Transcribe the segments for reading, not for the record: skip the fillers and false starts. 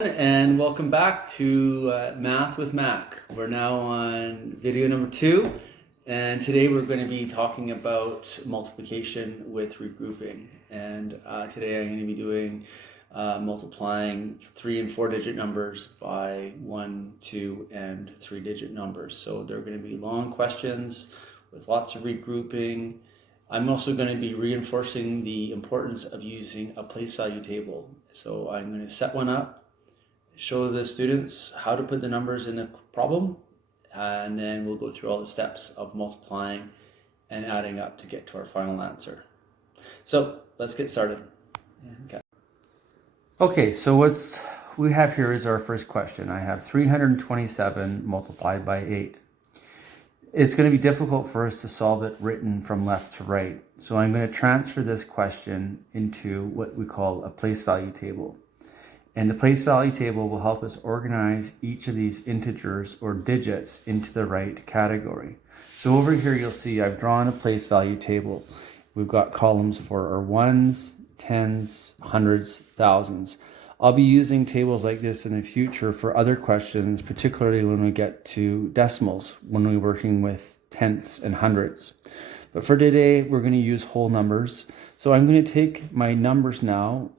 And welcome back to Math with Mac. We're now on video number 2, and today we're going to be talking about multiplication with regrouping. And today I'm going to be doing multiplying 3 and 4 digit numbers by 1, 2, and 3 digit numbers. So they're going to be long questions with lots of regrouping. I'm also going to be reinforcing the importance of using a place value table. So I'm going to set one up, show the students how to put the numbers in the problem, and then we'll go through all the steps of multiplying and adding up to get to our final answer. So let's get started. Okay, so what we have here is our first question. I have 327 multiplied by 8. It's going to be difficult for us to solve it written from left to right. So I'm going to transfer this question into what we call a place value table. And the place value table will help us organize each of these integers or digits into the right category. So over here you'll see I've drawn a place value table. We've got columns for our ones, tens, hundreds, thousands. I'll be using tables like this in the future for other questions, particularly when we get to decimals, when we're working with tenths and hundreds. But for today, we're going to use whole numbers. So I'm going to take my numbers now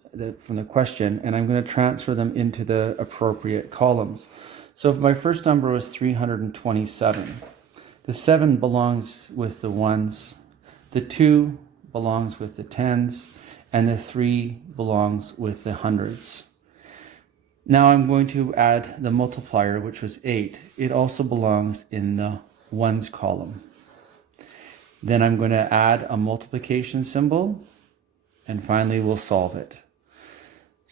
from the question, and I'm going to transfer them into the appropriate columns. So if my first number was 327, the 7 belongs with the ones, the 2 belongs with the tens, and the 3 belongs with the hundreds. Now I'm going to add the multiplier, which was 8. It also belongs in the ones column. Then I'm going to add a multiplication symbol, and finally we'll solve it.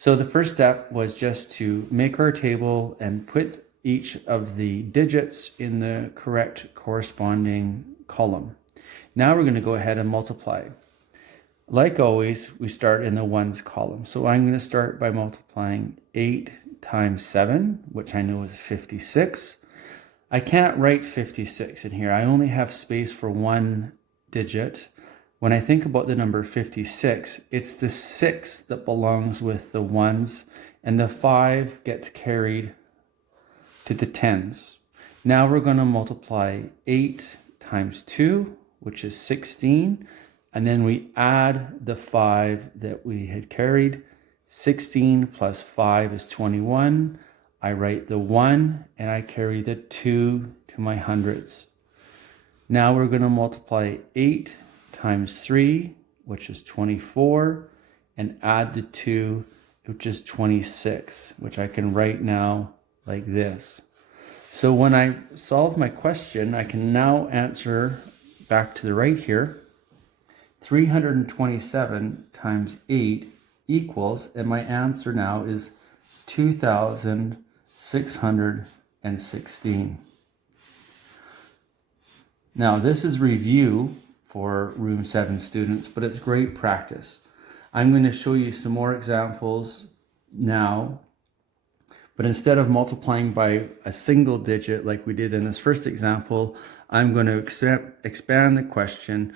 So the first step was just to make our table and put each of the digits in the correct corresponding column. Now we're going to go ahead and multiply. Like always, we start in the ones column. So I'm going to start by multiplying 8 times 7, which I know is 56. I can't write 56 in here. I only have space for one digit. When I think about the number 56, it's the 6 that belongs with the ones, and the 5 gets carried to the tens. Now we're going to multiply 8 times 2, which is 16, and then we add the 5 that we had carried. 16 plus 5 is 21. I write the 1, and I carry the 2 to my hundreds. Now we're going to multiply 8 times 3, which is 24, and add the 2, which is 26, which I can write now like this. So when I solve my question, I can now answer back to the right here. 327 times 8 equals, and my answer now is 2,616. Now this is review for Room 7 students, but it's great practice. I'm going to show you some more examples now, but instead of multiplying by a single digit like we did in this first example, I'm going to expand the question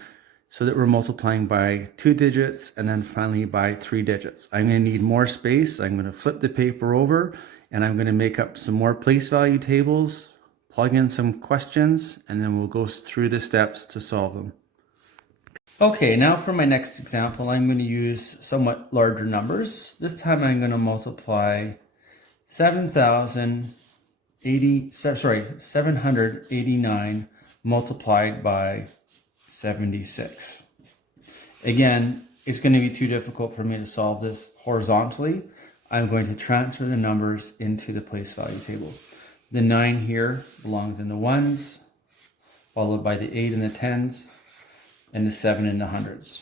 so that we're multiplying by 2 digits and then finally by 3 digits. I'm going to need more space. I'm going to flip the paper over and I'm going to make up some more place value tables, plug in some questions, and then we'll go through the steps to solve them. Okay, now for my next example, I'm going to use somewhat larger numbers. This time I'm going to multiply 789 multiplied by 76. Again, it's going to be too difficult for me to solve this horizontally. I'm going to transfer the numbers into the place value table. The 9 here belongs in the ones, followed by the 8 and the tens, and the 7 in the hundreds.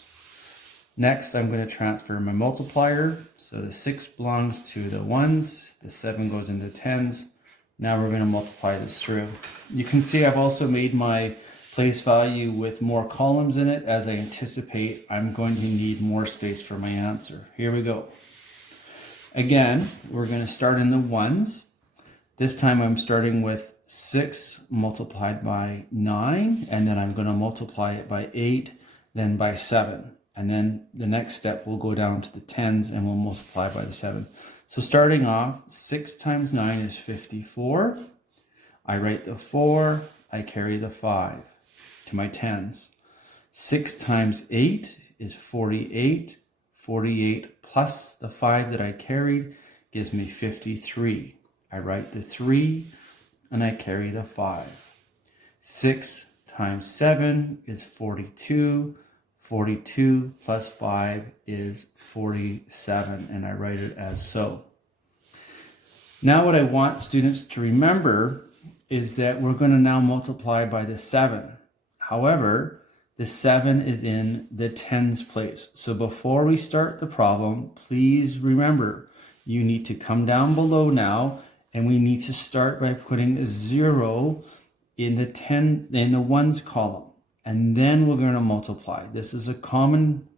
Next, I'm going to transfer my multiplier. So the 6 belongs to the ones, the 7 goes into tens. Now we're going to multiply this through. You can see I've also made my place value with more columns in it, as I anticipate I'm going to need more space for my answer. Here we go. Again, we're going to start in the ones. This time I'm starting with 6 multiplied by 9, and then I'm going to multiply it by 8, then by 7. And then the next step we'll go down to the tens and we'll multiply by the 7. So starting off, 6 times 9 is 54. I write the 4, I carry the 5 to my tens. 6 times 8 is 48. 48 plus the 5 that I carried gives me 53. I write the 3 and I carry the 5. 6 times 7 is 42. 42 plus 5 is 47, and I write it as so. Now what I want students to remember is that we're going to now multiply by the 7. However, the 7 is in the tens place. So before we start the problem, please remember, you need to come down below now, and we need to start by putting a 0 in the ones column. And then we're going to multiply. This is a common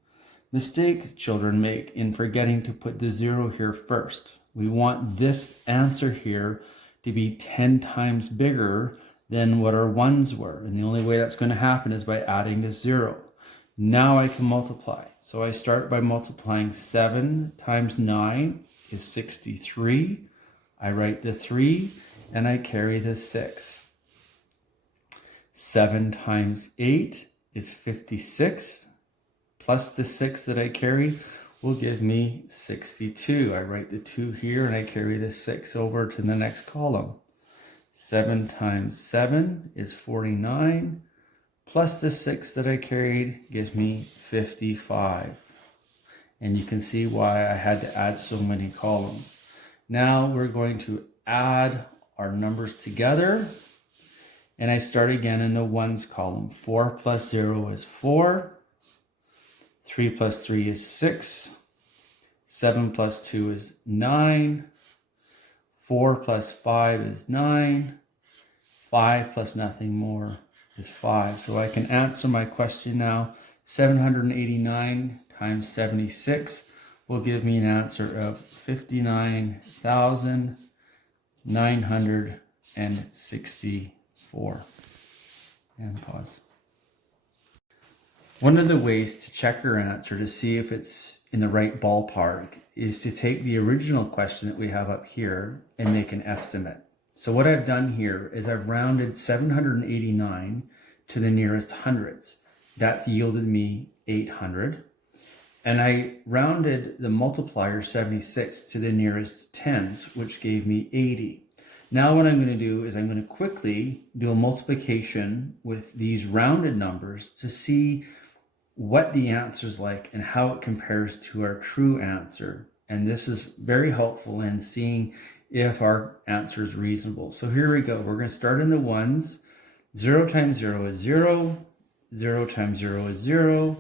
mistake children make in forgetting to put the 0 here first. We want this answer here to be 10 times bigger than what our ones were. And the only way that's going to happen is by adding this 0. Now I can multiply. So I start by multiplying 7 times 9 is 63. I write the 3 and I carry the 6. 7 times 8 is 56, plus the 6 that I carry will give me 62. I write the 2 here and I carry the 6 over to the next column. 7 times 7 is 49, plus the 6 that I carried gives me 55. And you can see why I had to add so many columns. Now we're going to add our numbers together. And I start again in the ones column. 4 plus 0 is 4. 3 plus 3 is 6. 7 plus 2 is 9. 4 plus 5 is 9. 5 plus nothing more is 5. So I can answer my question now. 789 times 76 will give me an answer of 59,964. And pause. One of the ways to check your answer to see if it's in the right ballpark is to take the original question that we have up here and make an estimate. So what I've done here is I've rounded 789 to the nearest hundreds. That's yielded me 800. And I rounded the multiplier 76 to the nearest tens, which gave me 80. Now what I'm going to do is I'm going to quickly do a multiplication with these rounded numbers to see what the answer is like and how it compares to our true answer. And this is very helpful in seeing if our answer is reasonable. So here we go. We're going to start in the ones. 0 times 0 is 0. 0 times 0 is 0.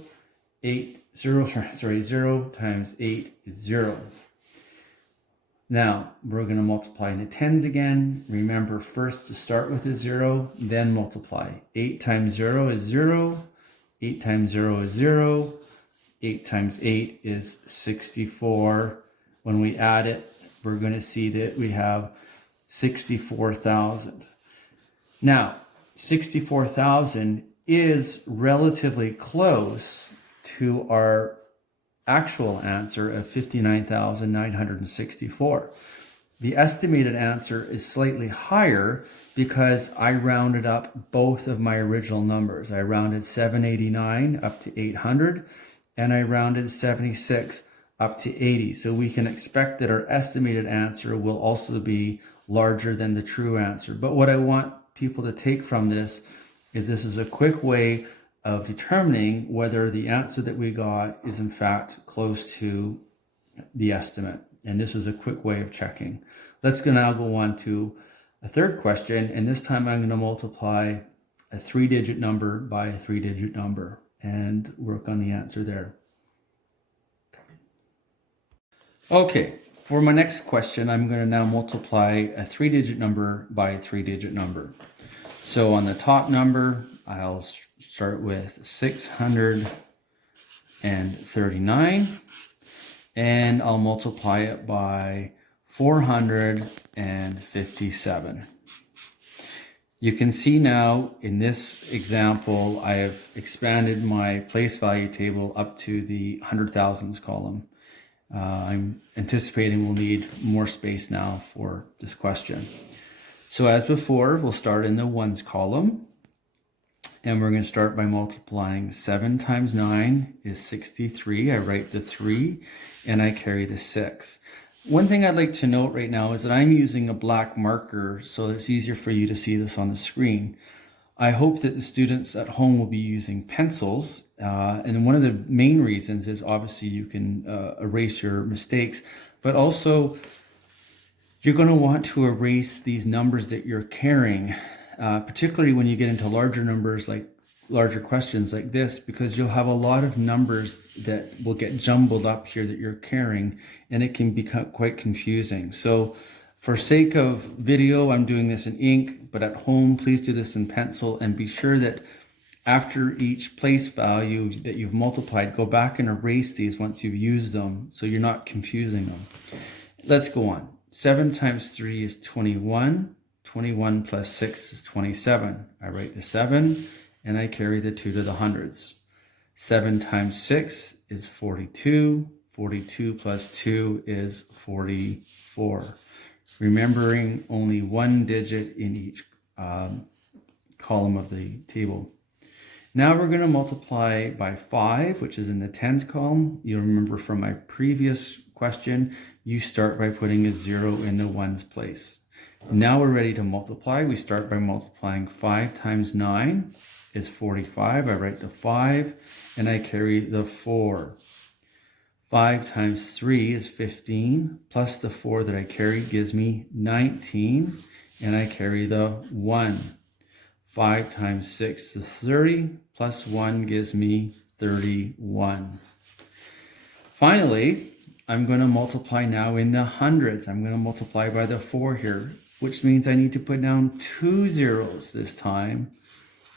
0 times 8 is 0. Now, we're going to multiply in the tens again. Remember first to start with a 0, then multiply. 8 times 0 is 0. 8 times 0 is 0. 8 times 8 is 64. When we add it, we're going to see that we have 64,000. Now, 64,000 is relatively close to our actual answer of 59,964. The estimated answer is slightly higher because I rounded up both of my original numbers. I rounded 789 up to 800, and I rounded 76 up to 80. So we can expect that our estimated answer will also be larger than the true answer. But what I want people to take from this is a quick way of determining whether the answer that we got is in fact close to the estimate. And this is a quick way of checking. Let's now go on to a third question. And this time I'm going to multiply a 3-digit number by a 3-digit number and work on the answer there. Okay, for my next question, I'm going to now multiply a 3-digit number by a 3-digit number. So on the top number, I'll start with 639, and I'll multiply it by 457. You can see now in this example, I have expanded my place value table up to the hundred thousands column. I'm anticipating we'll need more space now for this question. So as before, we'll start in the ones column. And we're going to start by multiplying. 7 times 9 is 63. I write the 3 and I carry the 6. One thing I'd like to note right now is that I'm using a black marker so it's easier for you to see this on the screen. I hope that the students at home will be using pencils. And one of the main reasons is obviously you can erase your mistakes, but also you're going to want to erase these numbers that you're carrying. Particularly when you get into larger numbers, like larger questions like this, because you'll have a lot of numbers that will get jumbled up here that you're carrying, and it can become quite confusing. So for sake of video, I'm doing this in ink, but at home, please do this in pencil, and be sure that after each place value that you've multiplied, go back and erase these once you've used them so you're not confusing them. Let's go on. 7 times 3 is 21. 21 plus 6 is 27. I write the 7 and I carry the 2 to the hundreds. 7 times 6 is 42. 42 plus 2 is 44. Remembering only one digit in each column of the table. Now we're going to multiply by 5, which is in the tens column. You'll remember from my previous question, you start by putting a 0 in the ones place. Now we're ready to multiply. We start by multiplying. 5 times 9 is 45. I write the 5 and I carry the 4. 5 times 3 is 15, plus the 4 that I carry gives me 19, and I carry the 1. 5 times 6 is 30, plus 1 gives me 31. Finally, I'm going to multiply now in the hundreds. I'm going to multiply by the 4 here, which means I need to put down 2 zeros this time.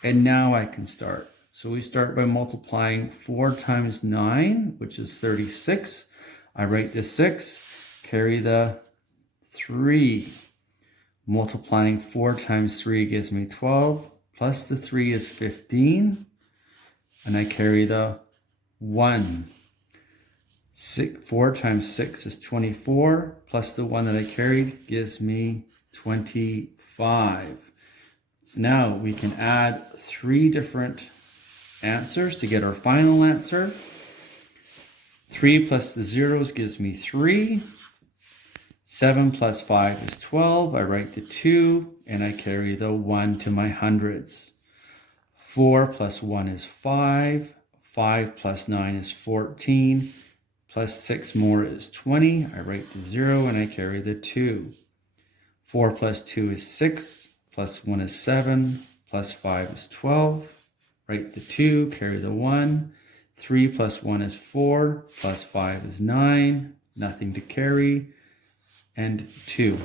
And now I can start. So we start by multiplying. 4 times 9, which is 36. I write the 6, carry the 3. Multiplying 4 times 3 gives me 12, plus the 3 is 15, and I carry the 1. 4 times 6 is 24, plus the 1 that I carried gives me 25. Now we can add 3 different answers to get our final answer. 3 plus the zeros gives me 3. 7 plus 5 is 12. I write the 2 and I carry the 1 to my hundreds. 4 plus 1 is 5. 5 plus 9 is 14. Plus 6 more is 20. I write the 0 and I carry the 2. 4 plus 2 is 6. Plus 1 is 7. Plus 5 is 12. Write the 2, carry the 1. 3 plus 1 is 4. Plus 5 is 9. Nothing to carry. And 2.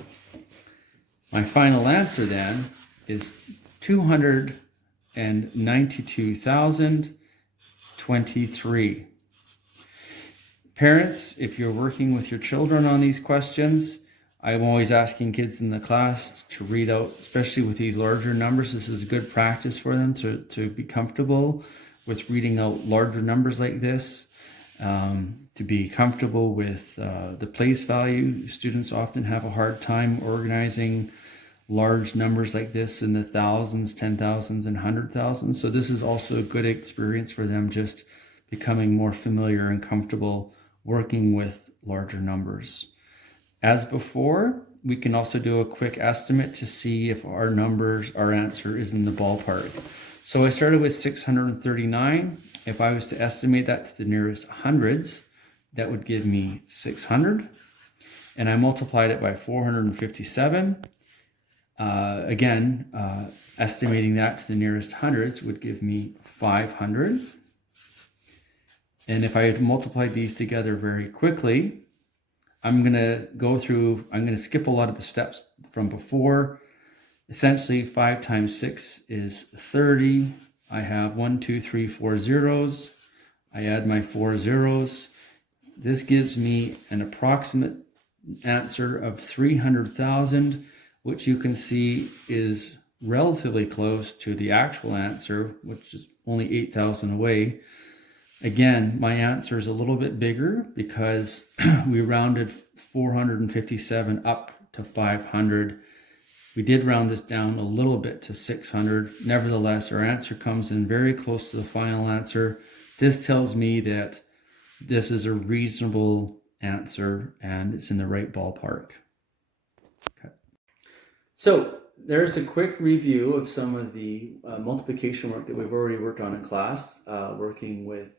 My final answer then is 292,023. Parents, if you're working with your children on these questions, I'm always asking kids in the class to read out, especially with these larger numbers. This is a good practice for them to be comfortable with reading out larger numbers like this, to be comfortable with the place value. Students often have a hard time organizing large numbers like this in the thousands, 10,000s, and 100,000. So this is also a good experience for them, just becoming more familiar and comfortable working with larger numbers. As before, we can also do a quick estimate to see if our answer is in the ballpark. So I started with 639. If I was to estimate that to the nearest hundreds, that would give me 600. And I multiplied it by 457. Estimating that to the nearest hundreds would give me 500. And if I had multiplied these together very quickly, I'm going to skip a lot of the steps from before. Essentially, 5 times 6 is 30. I have 1, 2, 3, 4 zeros. I add my 4 zeros. This gives me an approximate answer of 300,000, which you can see is relatively close to the actual answer, which is only 8,000 away. Again, my answer is a little bit bigger because we rounded 457 up to 500. We did round this down a little bit to 600. Nevertheless, our answer comes in very close to the final answer. This tells me that this is a reasonable answer and it's in the right ballpark. Okay. So there's a quick review of some of the multiplication work that we've already worked on in class, working with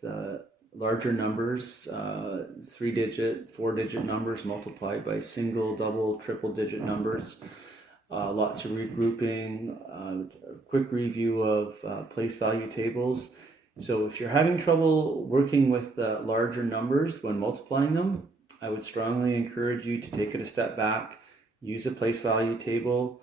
larger numbers, 3-digit, 4-digit numbers multiplied by single, double, triple-digit numbers. Lots of regrouping, a quick review of place value tables. So if you're having trouble working with larger numbers when multiplying them, I would strongly encourage you to take it a step back, use a place value table,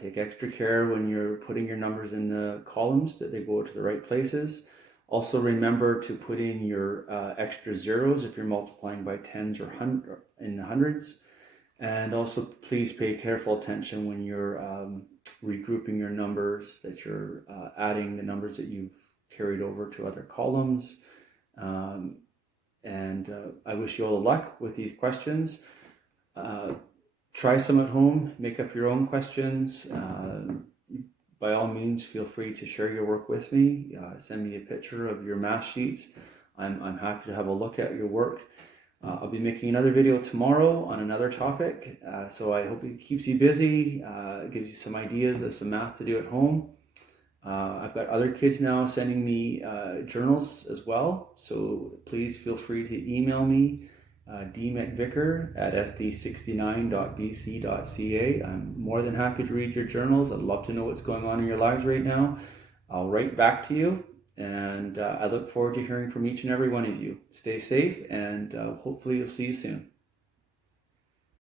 take extra care when you're putting your numbers in the columns that they go to the right places. Also remember to put in your extra zeros if you're multiplying by tens or in the hundreds. And also please pay careful attention when you're regrouping your numbers, that you're adding the numbers that you've carried over to other columns. I wish you all the luck with these questions. Try some at home, make up your own questions. By all means, feel free to share your work with me. Send me a picture of your math sheets. I'm happy to have a look at your work. I'll be making another video tomorrow on another topic, so I hope it keeps you busy, gives you some ideas of some math to do at home. I've got other kids now sending me journals as well, so please feel free to email me, dmcvicker@sd69.bc.ca. I'm more than happy to read your journals. I'd love to know what's going on in your lives right now. I'll write back to you. And I look forward to hearing from each and every one of you. Stay safe, and hopefully you'll see you soon.